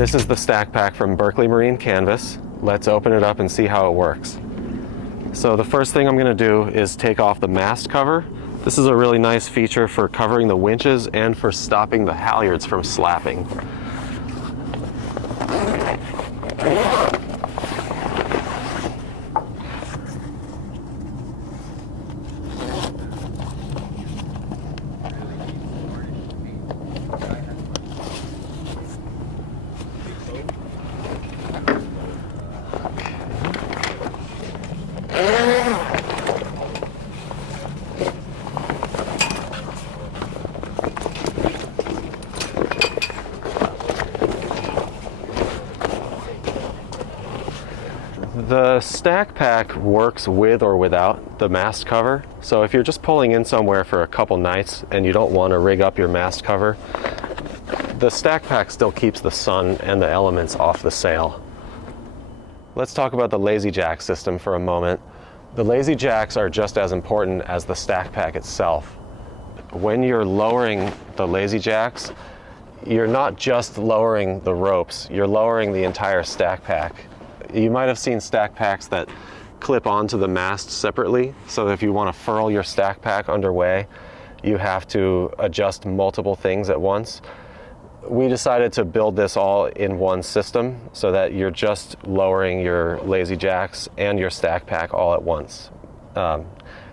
This is the stack pack from Berkeley Marine Canvas. Let's open it up and see how it works. So the first thing I'm going to do is take off the mast cover. This is a really nice feature for covering the winches and for stopping the halyards from slapping. The stack pack works with or without the mast cover. So if you're just pulling in somewhere for a couple nights and you don't want to rig up your mast cover, the stack pack still keeps the sun and the elements off the sail. Let's talk about the lazy jack system for a moment. The lazy jacks are just as important as the stack pack itself. When you're lowering the lazy jacks, you're not just lowering the ropes, you're lowering the entire stack pack. You might have seen stack packs that clip onto the mast separately, so if you want to furl your stack pack underway, you have to adjust multiple things at once. We decided to build this all in one system so that you're just lowering your lazy jacks and your stack pack all at once. It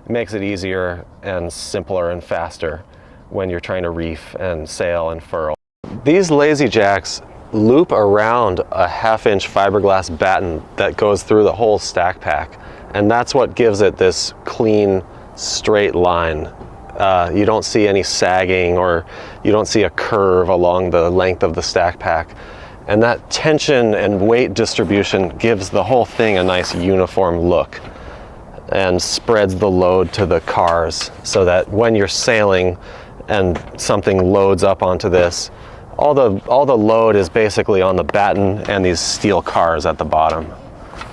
makes it easier and simpler and faster when you're trying to reef and sail and furl. These lazy jacks loop around a 1/2-inch fiberglass batten that goes through the whole stack pack, and that's what gives it this clean, straight line. You don't see any sagging, or you don't see a curve along the length of the stack pack, and that tension and weight distribution gives the whole thing a nice uniform look and spreads the load to the cars, so that when you're sailing and something loads up onto this, all the load is basically on the batten and these steel cars at the bottom.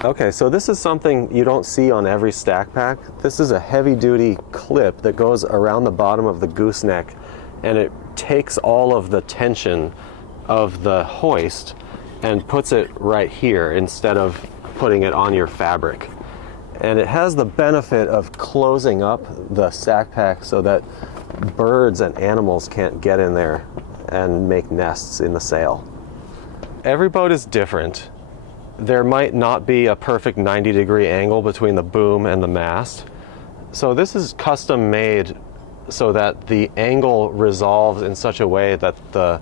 Okay, so this is something you don't see on every stack pack. This is a heavy-duty clip that goes around the bottom of the gooseneck, and it takes all of the tension of the hoist and puts it right here instead of putting it on your fabric. And it has the benefit of closing up the stack pack so that birds and animals can't get in there and make nests in the sail. Every boat is different. There might not be a perfect 90-degree angle between the boom and the mast. So this is custom made so that the angle resolves in such a way that the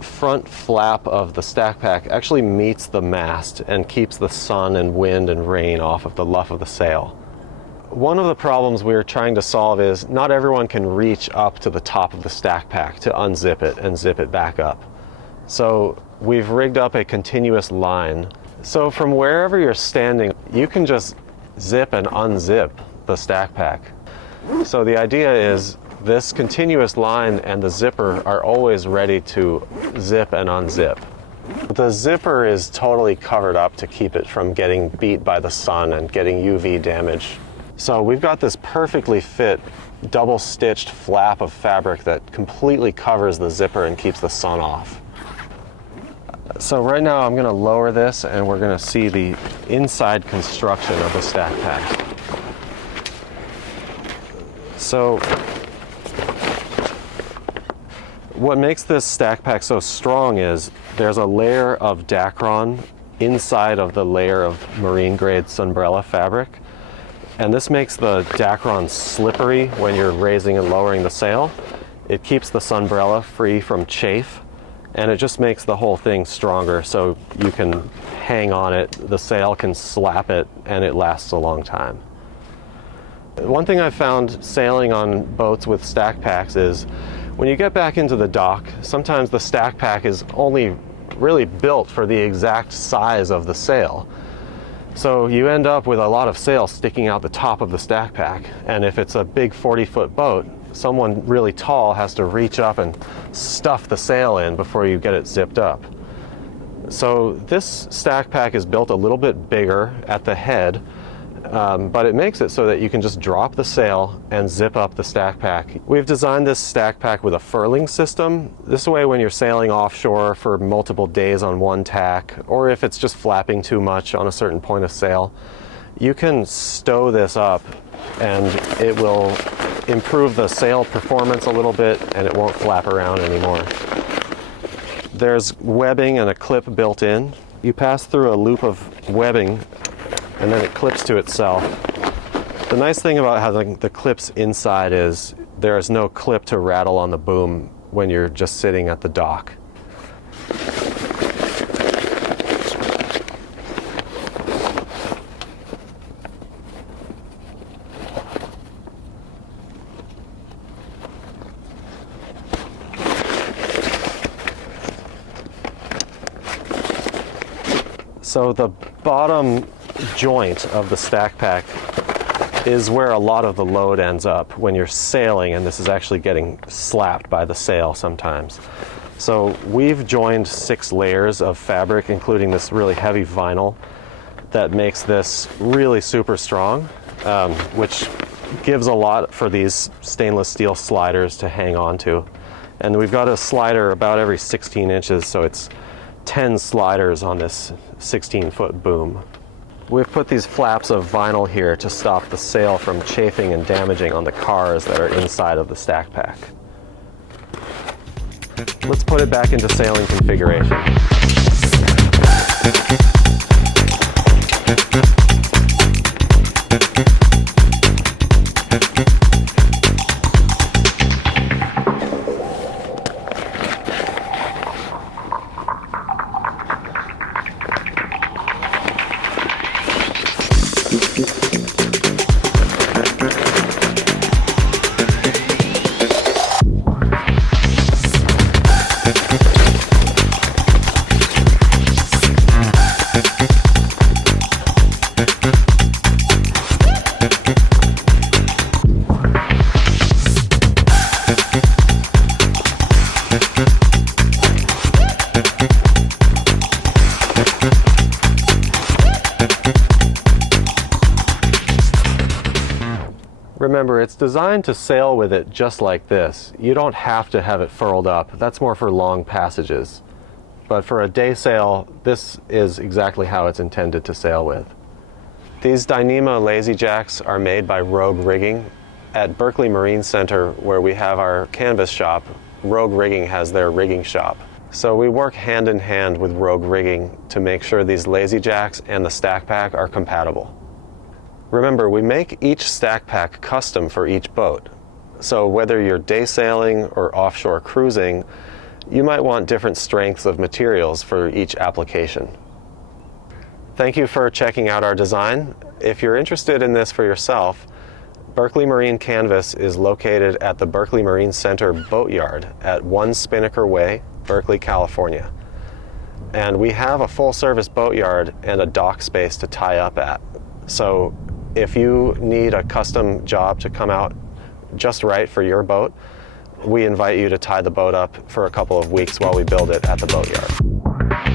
front flap of the stack pack actually meets the mast and keeps the sun and wind and rain off of the luff of the sail. One of the problems we're trying to solve is not everyone can reach up to the top of the stack pack to unzip it and zip it back up. So we've rigged up a continuous line. So from wherever you're standing, you can just zip and unzip the stack pack. So the idea is this continuous line and the zipper are always ready to zip and unzip. The zipper is totally covered up to keep it from getting beat by the sun and getting UV damage. So we've got this perfectly fit double-stitched flap of fabric that completely covers the zipper and keeps the sun off. So right now I'm going to lower this and we're going to see the inside construction of the stack pack. So what makes this stack pack so strong is there's a layer of Dacron inside of the layer of marine-grade Sunbrella fabric. And this makes the Dacron slippery when you're raising and lowering the sail. It keeps the Sunbrella free from chafe, and it just makes the whole thing stronger so you can hang on it, the sail can slap it, and it lasts a long time. One thing I've found sailing on boats with stack packs is when you get back into the dock, sometimes the stack pack is only really built for the exact size of the sail. So you end up with a lot of sail sticking out the top of the stack pack, and if it's a big 40-foot boat, someone really tall has to reach up and stuff the sail in before you get it zipped up. So this stack pack is built a little bit bigger at the head but it makes it so that you can just drop the sail and zip up the stack pack. We've designed this stack pack with a furling system. This way, when you're sailing offshore for multiple days on one tack, or if it's just flapping too much on a certain point of sail, you can stow this up and it will improve the sail performance a little bit and it won't flap around anymore. There's webbing and a clip built in. You pass through a loop of webbing and then it clips to itself. The nice thing about having the clips inside is there is no clip to rattle on the boom when you're just sitting at the dock. So the bottom joint of the stack pack is where a lot of the load ends up when you're sailing, and this is actually getting slapped by the sail sometimes. So we've joined 6 layers of fabric, including this really heavy vinyl that makes this really super strong, which gives a lot for these stainless steel sliders to hang on to. And we've got a slider about every 16 inches, so it's 10 sliders on this 16-foot boom. We've put these flaps of vinyl here to stop the sail from chafing and damaging on the cars that are inside of the stack pack. Let's put it back into sailing configuration. Remember, it's designed to sail with it just like this. You don't have to have it furled up. That's more for long passages. But for a day sail, this is exactly how it's intended to sail with. These Dyneema Lazy Jacks are made by Rogue Rigging. At Berkeley Marine Center, where we have our canvas shop, Rogue Rigging has their rigging shop. So we work hand in hand with Rogue Rigging to make sure these Lazy Jacks and the stack pack are compatible. Remember, we make each stack pack custom for each boat. So whether you're day sailing or offshore cruising, you might want different strengths of materials for each application. Thank you for checking out our design. If you're interested in this for yourself, Berkeley Marine Canvas is located at the Berkeley Marine Center Boatyard at 1 Spinnaker Way, Berkeley, California. And we have a full-service boatyard and a dock space to tie up at. So if you need a custom job to come out just right for your boat, we invite you to tie the boat up for a couple of weeks while we build it at the boatyard.